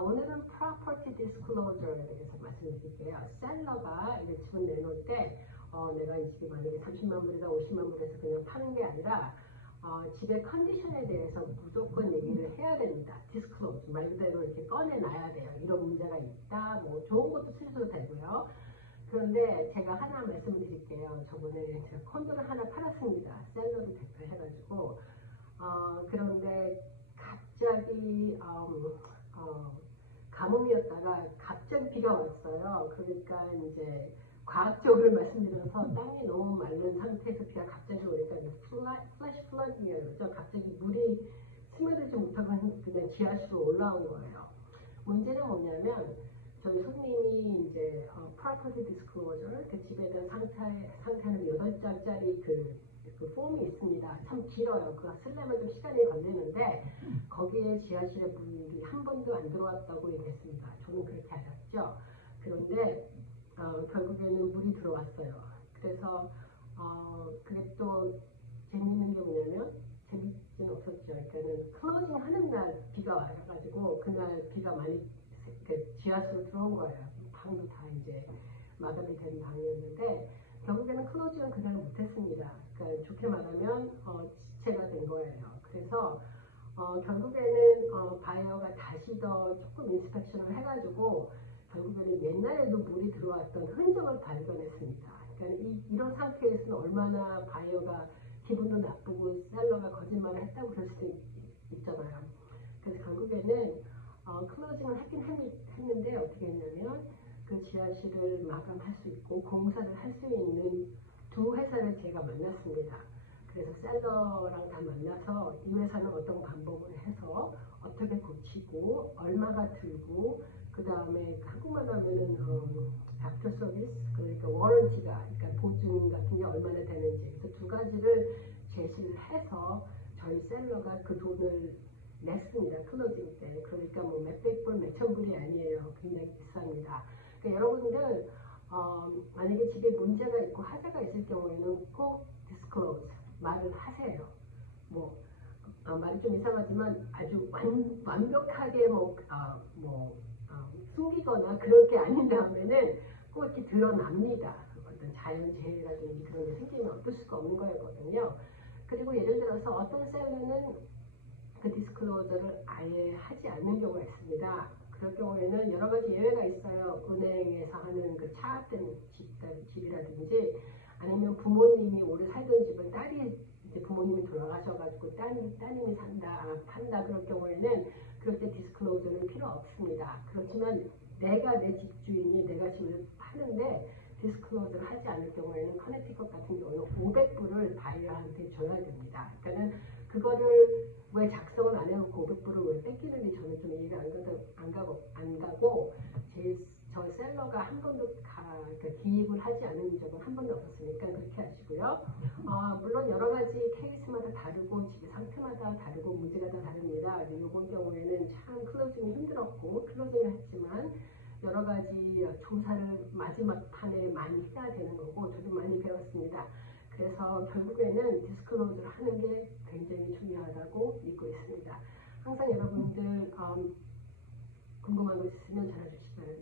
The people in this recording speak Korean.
오늘은 property disclosure에 대해서 말씀드릴게요. 셀러가 이제 집을 내놓을 때 내가 이 집이 만약에 30만 불이다 50만 불에서 그냥 파는 게 아니라 집의 컨디션에 대해서 무조건 얘기를 해야 됩니다. disclose 말 그대로 이렇게 꺼내놔야 돼요. 이런 문제가 있다. 뭐 좋은 것도 쓰셔도 되고요. 그런데 제가 하나 말씀을 드릴게요. 저번에 제가 콘도를 하나 팔았습니다. 셀러를 대표해가지고 그런데 갑자기 가뭄이었다가 갑자기 비가 왔어요. 그러니까 이제 과학적으로 말씀드려서 땅이 너무 마른 상태에서 비가 갑자기 오니까 플래시 플러딩이에요. 그래서 갑자기 물이 스며들지 못하고 그냥 지하수로 올라온 거예요. 문제는 뭐냐면 저희 손님이 이제 property disclosure 그 집에 대한 상태는 8장짜리 그 폼이 있습니다. 참 길어요. 그거 쓰려면 좀 시간이 걸리는데 거기에 지하실에 물이 한 번도 안 들어왔다고 얘기했습니다. 저는 그렇게 알았죠. 그런데 결국에는 물이 들어왔어요. 그래서 그게 또 재미있는 게 뭐냐면 재밌지는 없었죠. 그러니까는 클로징 하는 날 비가 와가지고 그날 비가 많이 지하수로 들어온 거예요. 방도 다 이제 마감이 된 방이었는데 결국에는 클로징은 그날 못했습니다. 그러니까 좋게 말하면 지체가 된 거예요. 그래서 결국에는 바이어가 다시 더 조금 인스펙션을 해가지고 결국에는 옛날에도 물이 들어왔던 흔적을 발견했습니다. 그러니까 이런 상태에서는 얼마나 바이어가 기분도 나쁘고 셀러가 거짓말을 했다고 그럴 수도 있잖아요. 그래서 결국에는 클로징을 하긴 했는데 어떻게 했냐면 그 지하실을 마감할 수 있고 공사를 할 수 있는 두 회사를 제가 만났습니다. 그래서 셀러랑 다 만나서 이 회사는 어떤 방법을 해서 어떻게 고치고 얼마가 들고 그 다음에 한국말로 하면은 after service 그러니까 워런티가 그러니까 보증 같은 게 얼마나 되는지 그래서 두 가지를 제시를 해서 저희 셀러가 그 돈을 냈습니다. 클로징 때. 그러니까 뭐 몇백 불, 몇천 불이 아니에요. 굉장히 비쌉니다. 그러니까 여러분들 만약에 집에 문제가 있고 하자가 있을 경우에는 꼭 disclose 말을 하세요. 뭐 말이 좀 이상하지만 아주 완벽하게 숨기거나 그럴 게 아닌 다음에는 꼭 이렇게 드러납니다. 어떤 자연재해라든지 그런 게 생기면 어쩔 수가 없는 거거든요. 그리고 예를 들어서 어떤 셀러는 그 디스클로저를 아예 하지 않는 경우가 있습니다. 그럴 경우에는 여러 가지 예외가 있어요. 은행에서 하는 그 차압된 집이라든지 아니면 부모님이 오래 살던 집은 딸이 이제 부모님이 돌아가셔가지고 따님이 판다 그럴 경우에는 그럴 때 디스클로저는 필요 없습니다. 그렇지만 내가 내 집주인이 내가 집을 파는데 디스클로저를 하지 않을 경우에는 커네티컷 같은 경우는 500불을 바이어한테 줘야 됩니다. 그러니까는 그거를 왜 작성을 안 해놓고 500불을 왜 뺏기는지 저는 좀 이해가 안 가고 저 셀러가 한 번도 기입을 하지 않은 적은 한 번도 없었으니까 그렇게 하시고요. 물론 여러 가지 케이스마다 다르고 집의 상태마다 다르고 문제가 다 다릅니다. 이번 경우에는 참 클로징이 힘들었고 클로징을 했지만 여러 가지 조사를 마지막 판에 많이 해야 되는 거고 저도 많이 배웠습니다. 그래서 결국에는 디스클로즈를 하는 게 굉장히 중요하다고 믿고 있습니다. 항상 여러분들 궁금한 거 있으면 전화 주시기 바랍니다.